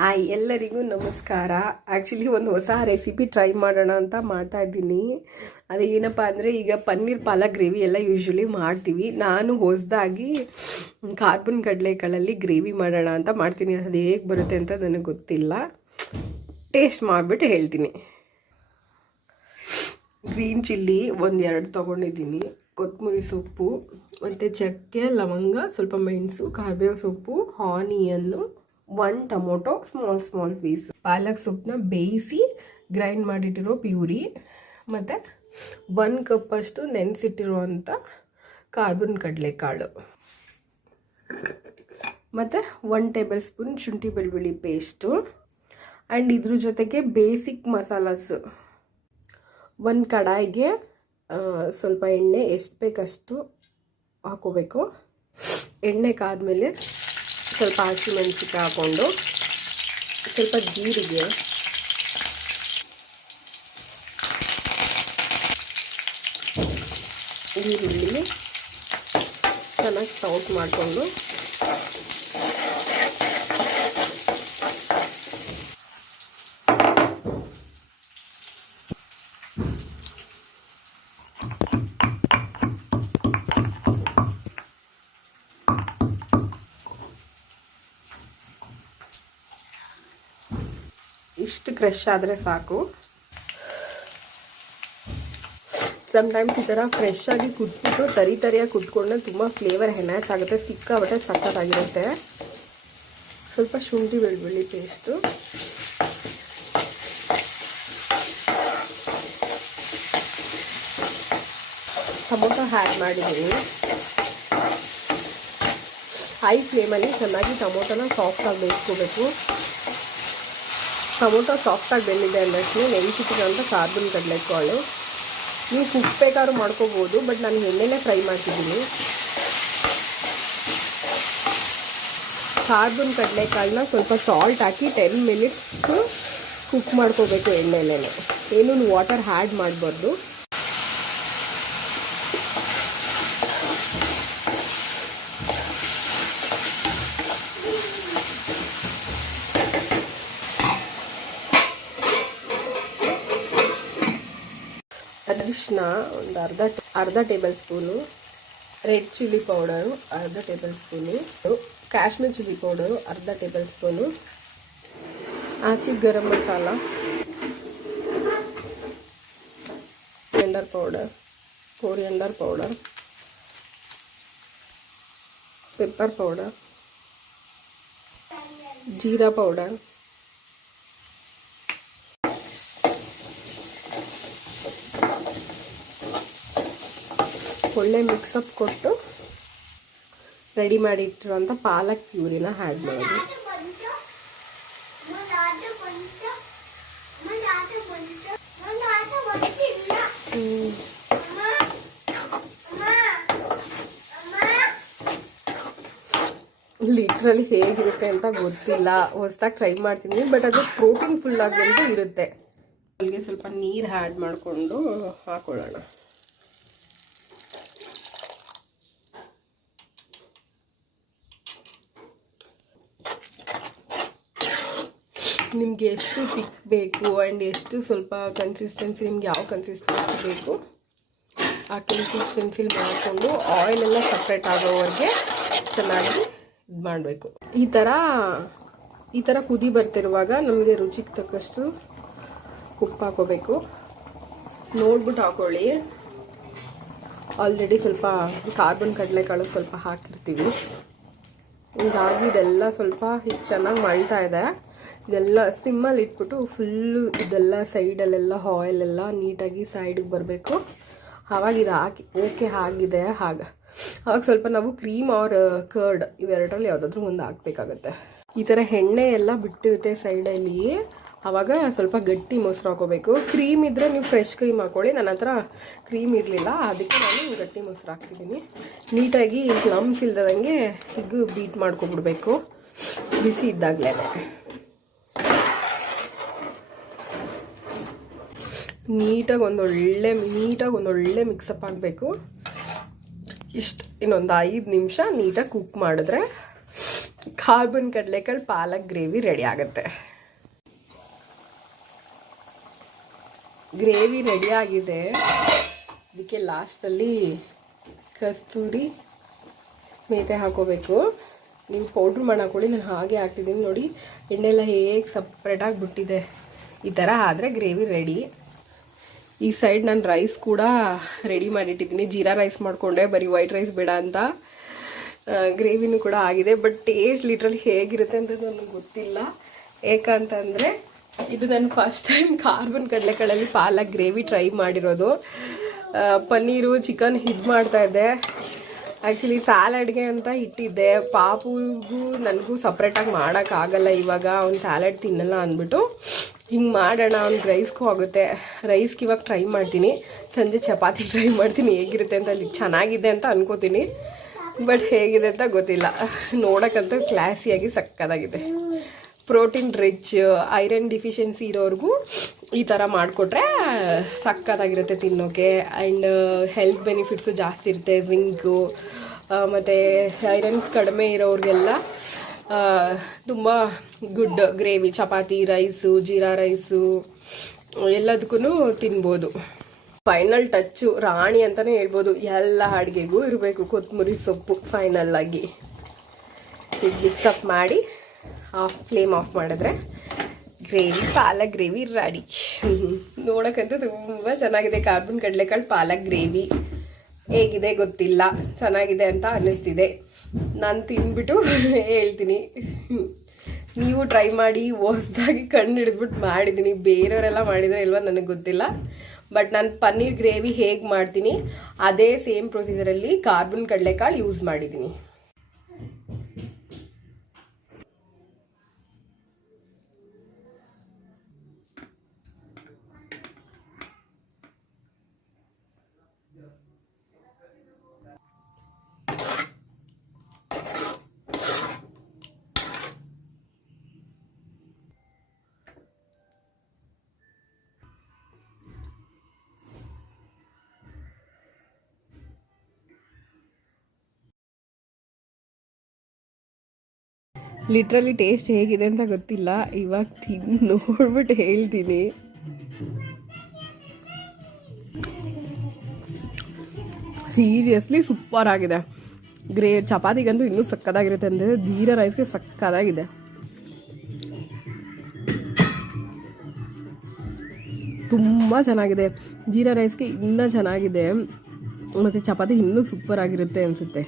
ಎಲ್ಲರಿಗೂ ನಮಸ್ಕಾರ. ಆ್ಯಕ್ಚುಲಿ ಒಂದು ಹೊಸ ರೆಸಿಪಿ ಟ್ರೈ ಮಾಡೋಣ ಅಂತ ಮಾಡ್ತಾ ಇದ್ದೀನಿ. ಅದು ಏನಪ್ಪ ಅಂದರೆ, ಈಗ ಪನ್ನೀರ್ ಪಾಲಕ್ ಗ್ರೇವಿ ಎಲ್ಲ ಯೂಶ್ವಲಿ ಮಾಡ್ತೀವಿ. ನಾನು ಹೊಸದಾಗಿ ಕಾರ್ಬನ್ ಕಡಲೆಕಾಳಲ್ಲಿ ಗ್ರೇವಿ ಮಾಡೋಣ ಅಂತ ಮಾಡ್ತೀನಿ. ಅದು ಹೇಗೆ ಬರುತ್ತೆ ಅಂತ ನನಗೆ ಗೊತ್ತಿಲ್ಲ. ಟೇಸ್ಟ್ ಮಾಡಿಬಿಟ್ಟು ಹೇಳ್ತೀನಿ. ಗ್ರೀನ್ ಚಿಲ್ಲಿ 1-2 ತೊಗೊಂಡಿದ್ದೀನಿ, ಕೊತ್ತಂಬರಿ ಸೊಪ್ಪು ಮತ್ತು ಚಕ್ಕೆ, ಲವಂಗ, ಸ್ವಲ್ಪ ಮೆಣಸು, ಕರಿಬೇವು ಸೊಪ್ಪು, ಆನಿಯನ್ನು, 1 ಟೊಮೊಟೊ ಸ್ಮಾಲ್ ಪೀಸ್, ಪಾಲಕ್ ಸೊಪ್ಪನ್ನ ಬೇಯಿಸಿ ಗ್ರೈಂಡ್ ಮಾಡಿಟ್ಟಿರೋ ಪ್ಯೂರಿ, ಮತ್ತು 1 ಕಪ್ಪಷ್ಟು ನೆನೆಸಿಟ್ಟಿರುವಂಥ ಕಾರ್ಬನ್ ಕಡಲೆಕಾಳು, ಮತ್ತು 1 ಟೇಬಲ್ ಸ್ಪೂನ್ ಶುಂಠಿ ಬೆಳ್ಳುಳ್ಳಿ ಪೇಸ್ಟು. ಆ್ಯಂಡ್ ಇದ್ರ ಜೊತೆಗೆ ಬೇಸಿಕ್ ಮಸಾಲಾಸು. 1 ಕಡಾಯಿಗೆ ಸ್ವಲ್ಪ ಎಣ್ಣೆ ಎಷ್ಟು ಬೇಕಷ್ಟು ಹಾಕೋಬೇಕು. ಎಣ್ಣೆ ಕಾದ್ಮೇಲೆ ಸ್ವಲ್ಪ ಹಸಿಮೆಣಸಿನಕಾಯಿ ಹಾಕ್ಕೊಂಡು, ಸ್ವಲ್ಪ ಜೀರಿಗೆ, ಈರುಳ್ಳಿ ಚೆನ್ನಾಗಿ ಸೌಟ್ ಮಾಡಿಕೊಂಡು ಇಷ್ಟು ಕ್ರಶ್ ಆದರೆ ಸಾಕು. ಸಮ್ಟೈಮ್ಸ್ ಈ ಥರ ಫ್ರೆಶ್ ಆಗಿ ಕುಟ್ಬಿಟ್ಟು ತರಿಯಾಗಿ ಕುಟ್ಕೊಂಡ್ರೆ ತುಂಬ ಫ್ಲೇವರ್ ಎನ್ಹ್ಯಾನ್ಸ್ ಆಗುತ್ತೆ, ಸಿಕ್ಕಾಬಟ್ಟೆ ಸಕ್ಕತ್ತಾಗಿರುತ್ತೆ. ಸ್ವಲ್ಪ ಶುಂಠಿ ಬೆಳ್ಳುಳ್ಳಿ ಪೇಸ್ಟು, ಟೊಮೊಟೊ ಆ್ಯಡ್ ಮಾಡಿದ್ದೀನಿ. ಹೈ ಫ್ಲೇಮಲ್ಲಿ ಚೆನ್ನಾಗಿ ಟೊಮೊಟೊನ ಸಾಫ್ಟಾಗಿ ಬೇಯಿಸ್ಕೋಬೇಕು. ಟೊಮೊಟೊ ಸಾಫ್ಟಾಗಿ ಬೆಂದಿದೆ ಅನ್ನೋಷ್ಟು ನೆನೆಸಿಟ್ಟಿರೋಂಥ ಕಾರ್ಬನ್ ಕಡಲೆಕಾಳು. ನೀವು ಕುಕ್ ಬೇಕಾದ್ರೂ ಮಾಡ್ಕೋಬೋದು, ಬಟ್ ನಾನು ಎಣ್ಣೆಲೇ ಫ್ರೈ ಮಾಡ್ತಿದ್ದೀನಿ. ಕಾರ್ಬನ್ ಕಡಲೆಕಾಳನ್ನ ಸ್ವಲ್ಪ ಸಾಲ್ಟ್ ಹಾಕಿ 10 ಮಿನಿಟ್ಸ್ ಕುಕ್ ಮಾಡ್ಕೋಬೇಕು ಎಣ್ಣೆಲೇ. ಏನೂ ವಾಟರ್ ಆ್ಯಡ್ ಮಾಡಬಾರ್ದು. ಅರಿಶಿನ ಒಂದು ಅರ್ಧ tablespoon, red chilli powder ಅರ್ಧ tablespoon, Kashmir chilli powder ಅರ್ಧ ಟೇಬಲ್ ಸ್ಪೂನು, ಆಚೆ garam masala, coriander powder, pepper powder, ಜೀರಾ ಪೌಡರ್, ಒಳ್ಳೆ ಮಿಕ್ಸಪ್ ಕೊಟ್ಟು ರೆಡಿ ಮಾಡಿಟ್ಟಿರುವಂಥ ಪಾಲಕ್ ಪ್ಯೂರಿನ ಆ್ಯಡ್ ಮಾಡೋದು. ಲಿಟ್ರಲಿ ಹೇಗಿರುತ್ತೆ ಅಂತ ಗೊತ್ತಿಲ್ಲ, ಹೊಸದಾಗಿ ಟ್ರೈ ಮಾಡ್ತೀನಿ. ಬಟ್ ಅದು ಪ್ರೋಟೀನ್ ಫುಲ್ ಆಗಂತೂ ಇರುತ್ತೆ. ಅಲ್ಲಿಗೆ ಸ್ವಲ್ಪ ನೀರು ಆ್ಯಡ್ ಮಾಡಿಕೊಂಡು ಹಾಕೊಳ್ಳೋಣ. ನಿಮಗೆ ಎಷ್ಟು ಥಿಕ್ ಬೇಕು ಆ್ಯಂಡ್ ಎಷ್ಟು ಸ್ವಲ್ಪ ಕನ್ಸಿಸ್ಟೆನ್ಸಿ, ನಿಮ್ಗೆ ಯಾವ ಕನ್ಸಿಸ್ಟೆನ್ಸಿ ಬೇಕು ಆ ಕನ್ಸಿಸ್ಟೆನ್ಸಿಲಿ ಮಾಡಿಕೊಂಡು ಆಯಿಲೆಲ್ಲ ಸಪ್ರೇಟ್ ಆಗೋವರೆಗೆ ಚೆನ್ನಾಗಿ ಇದು ಮಾಡಬೇಕು. ಈ ಥರ ಕುದಿ ಬರ್ತಿರುವಾಗ ನಮಗೆ ರುಚಿಗೆ ತಕ್ಕಷ್ಟು ಉಪ್ಪು ಹಾಕೋಬೇಕು. ನೋಡ್ಬಿಟ್ಟು ಹಾಕೊಳ್ಳಿ. ಆಲ್ರೆಡಿ ಸ್ವಲ್ಪ ಕಾರ್ಬನ್ ಕಡಲೆಕಾಳು ಸ್ವಲ್ಪ ಹಾಕಿರ್ತೀವಿ. ಹೀಗಾಗಿ ಇದೆಲ್ಲ ಸ್ವಲ್ಪ ಈಗ ಚೆನ್ನಾಗಿ ಮಳ್ತಾ ಇದೆ. ಇದೆಲ್ಲ ಸಿಮ್ಮಲ್ಲಿ ಇಟ್ಬಿಟ್ಟು ಫುಲ್ಲು ಇದೆಲ್ಲ ಸೈಡಲ್ಲೆಲ್ಲ ಆಯಿಲೆಲ್ಲ ನೀಟಾಗಿ ಸೈಡಿಗೆ ಬರಬೇಕು. ಆವಾಗ ಇದು ಹಾಕಿ ಓಕೆ ಆಗಿದೆ. ಆವಾಗ ಸ್ವಲ್ಪ ನಾವು ಕ್ರೀಮ್ ಆರ್ ಕರ್ಡ್ ಇವೆರಡರಲ್ಲಿ ಯಾವುದಾದ್ರೂ ಒಂದು ಹಾಕಬೇಕಾಗತ್ತೆ. ಈ ಥರ ಎಣ್ಣೆ ಎಲ್ಲ ಬಿಟ್ಟಿರುತ್ತೆ ಸೈಡಲ್ಲಿ, ಆವಾಗ ಸ್ವಲ್ಪ ಗಟ್ಟಿ ಮೊಸರು ಹಾಕೋಬೇಕು. ಕ್ರೀಮ್ ಇದ್ದರೆ ನೀವು ಫ್ರೆಶ್ ಕ್ರೀಮ್ ಹಾಕೊಳ್ಳಿ. ನನ್ನ ಹತ್ರ ಕ್ರೀಮ್ ಇರಲಿಲ್ಲ, ಅದಕ್ಕೆ ನಾನು ಗಟ್ಟಿ ಮೊಸರು ಹಾಕ್ತಿದ್ದೀನಿ. ನೀಟಾಗಿ ಲಮ್ಸ್ ಇಲ್ದಂಗೆ ಈಗ ಬೀಟ್ ಮಾಡ್ಕೊಬಿಡ್ಬೇಕು ಬಿಸಿ ಇದ್ದಾಗಲೇ. ನೀಟಾಗಿ ಒಂದೊಳ್ಳೆ ಮಿಕ್ಸಪ್ ಆಗಬೇಕು. ಇಷ್ಟು ಇನ್ನೊಂದು 5 ನಿಮಿಷ ನೀಟಾಗಿ ಕುಕ್ ಮಾಡಿದ್ರೆ ಕಾರ್ಬನ್ ಕಡಲೆಕಾಳು ಪಾಲಕ್ ಗ್ರೇವಿ ರೆಡಿ ಆಗುತ್ತೆ. ಗ್ರೇವಿ ರೆಡಿ ಆಗಿದೆ. ಅದಕ್ಕೆ ಲಾಸ್ಟಲ್ಲಿ ಕಸ್ತೂರಿ ಮೇಥಿ ಹಾಕೋಬೇಕು. ನೀವು ಪೌಡ್ರ್ ಮಾಡಿ ಹಾಕೊಳ್ಳಿ, ನಾನು ಹಾಗೆ ಹಾಕ್ತಿದ್ದೀನಿ ನೋಡಿ. ಎಣ್ಣೆಲ್ಲ ಹೇಗೆ ಸಪ್ರೇಟಾಗಿ ಬಿಟ್ಟಿದೆ. ಈ ಥರ ಆದರೆ ಗ್ರೇವಿ ರೆಡಿ. ಈ ಸೈಡ್ ನಾನು ರೈಸ್ ಕೂಡ ರೆಡಿ ಮಾಡಿಟ್ಟಿದ್ದೀನಿ. ಜೀರಾ ರೈಸ್ ಮಾಡಿಕೊಂಡೆ, ಬರೀ ವೈಟ್ ರೈಸ್ ಬೇಡ ಅಂತ. ಗ್ರೇವಿನೂ ಕೂಡ ಆಗಿದೆ. ಬಟ್ ಟೇಸ್ಟ್ ಲಿಟ್ರಲಿ ಹೇಗಿರುತ್ತೆ ಅಂತ ನನಗೆ ಗೊತ್ತಿಲ್ಲ. ಏಕಂತಂದರೆ ಇದು ನಾನು ಫಸ್ಟ್ ಟೈಮ್ ಕಾರ್ಬನ್ ಕಡಲೆಕಾಳಲ್ಲಿ ಪಾಲಕ್ ಗ್ರೇವಿ ಟ್ರೈ ಮಾಡಿರೋದು. ಪನ್ನೀರು ಚಿಕನ್ ಇದು ಮಾಡ್ತಾಯಿದ್ದೆ. ಆ್ಯಕ್ಚುಲಿ ಸ್ಯಾಲಡ್ಗೆ ಅಂತ ಇಟ್ಟಿದ್ದೆ. ಪಾಪುಗೂ ನನಗೂ ಸಪ್ರೇಟಾಗಿ ಮಾಡೋಕ್ಕಾಗಲ್ಲ ಇವಾಗ, ಅವ್ನು ಸ್ಯಾಲಡ್ ತಿನ್ನಲ್ಲ ಅಂದ್ಬಿಟ್ಟು ಹಿಂಗೆ ಮಾಡೋಣ. ಅವ್ನಿಗೆ ರೈಸ್ಗೂ ಆಗುತ್ತೆ. ರೈಸ್ಗೆ ಇವಾಗ ಟ್ರೈ ಮಾಡ್ತೀನಿ, ಸಂಜೆ ಚಪಾತಿ ಟ್ರೈ ಮಾಡ್ತೀನಿ ಹೇಗಿರುತ್ತೆ ಅಂತ. ಅಲ್ಲಿ ಚೆನ್ನಾಗಿದೆ ಅಂತ ಅನ್ಕೋತೀನಿ, ಬಟ್ ಹೇಗಿದೆ ಅಂತ ಗೊತ್ತಿಲ್ಲ. ನೋಡೋಕ್ಕಂತೂ ಕ್ಲಾಸಿಯಾಗಿ ಸಕ್ಕತ್ತಾಗಿದೆ. ಪ್ರೋಟೀನ್ ರಿಚ್, ಐರನ್ ಡಿಫಿಷಿಯನ್ಸಿ ಇರೋರಿಗೂ ಈ ಥರ ಮಾಡಿಕೊಟ್ರೆ ಸಕ್ಕತ್ತಾಗಿರುತ್ತೆ ತಿನ್ನೋಕ್ಕೆ. ಆ್ಯಂಡ್ ಹೆಲ್ತ್ ಬೆನಿಫಿಟ್ಸು ಜಾಸ್ತಿ ಇರುತ್ತೆ. ಜಿಂಕು ಮತ್ತು ಐರನ್ಸ್ ಕಡಿಮೆ ಇರೋರಿಗೆಲ್ಲ ತುಂಬ good gravy. Chapati, rice, jeera rice ಎಲ್ಲದಕ್ಕೂ ತಿನ್ಬೋದು. ಫೈನಲ್ ಟಚ್ಚು ರಾಣಿ ಅಂತಲೇ ಹೇಳ್ಬೋದು. ಎಲ್ಲ ಅಡುಗೆಗೂ ಇರಬೇಕು ಕೊತ್ತಂಬರಿ ಸೊಪ್ಪು. ಫೈನಲ್ ಆಗಿ ಇದು ಮಿಕ್ಸಪ್ ಮಾಡಿ ಫ್ಲೇಮ್ ಆಫ್ ಮಾಡಿದ್ರೆ ಗ್ರೇವಿ, ಪಾಲಕ್ ಗ್ರೇವಿ ರೆಡಿ. ನೋಡೋಕ್ಕಂತೂ ತುಂಬ ಚೆನ್ನಾಗಿದೆ. ಕಾರ್ಬನ್ ಕಡಲೆಕಾಳು ಪಾಲಕ್ ಗ್ರೇವಿ ಹೇಗಿದೆ ಗೊತ್ತಿಲ್ಲ, ಚೆನ್ನಾಗಿದೆ ಅಂತ ಅನ್ನಿಸ್ತಿದೆ. ನಾನು ತಿಂದ್ಬಿಟ್ಟು ಹೇಳ್ತೀನಿ. ನೀವು ಟ್ರೈ ಮಾಡಿ. ಹೊಸದಾಗಿ ಕಣ್ಣು ಹಿಡಿದ್ಬಿಟ್ಟು ಮಾಡಿದ್ದೀನಿ. ಬೇರೆಯವರೆಲ್ಲ ಮಾಡಿದರೆ ಇಲ್ವಾ ನನಗೆ ಗೊತ್ತಿಲ್ಲ. ಬಟ್ ನಾನು ಪನ್ನೀರ್ ಗ್ರೇವಿ ಹೇಗೆ ಮಾಡ್ತೀನಿ ಅದೇ ಸೇಮ್ ಪ್ರೊಸೀಜರಲ್ಲಿ ಕಾರ್ಬನ್ ಕಡಲೆಕಾಳು ಯೂಸ್ ಮಾಡಿದ್ದೀನಿ. ಲಿಟ್ರಲಿ ಟೇಸ್ಟ್ ಹೇಗಿದೆ ಅಂತ ಗೊತ್ತಿಲ್ಲ. ಇವಾಗ ತಿಂದು ನೋಡ್ಬಿಟ್ಟು ಹೇಳ್ತೀನಿ. ಸೀರಿಯಸ್ಲಿ ಸೂಪರ್ ಆಗಿದೆ. ಚಪಾತಿಗಂತೂ ಇನ್ನೂ ಸಕ್ಕತ್ತಾಗಿರುತ್ತೆ. ಅಂದರೆ ಜೀರಾ ರೈಸ್ಗೆ ಸಕ್ಕತ್ತಾಗಿದೆ. ತುಂಬ ಚೆನ್ನಾಗಿದೆ. ಜೀರಾ ರೈಸ್ಗೆ ಇನ್ನೂ ಚೆನ್ನಾಗಿದೆ. ಮತ್ತು ಚಪಾತಿ ಇನ್ನೂ ಸೂಪರ್ ಆಗಿರುತ್ತೆ ಅನಿಸುತ್ತೆ.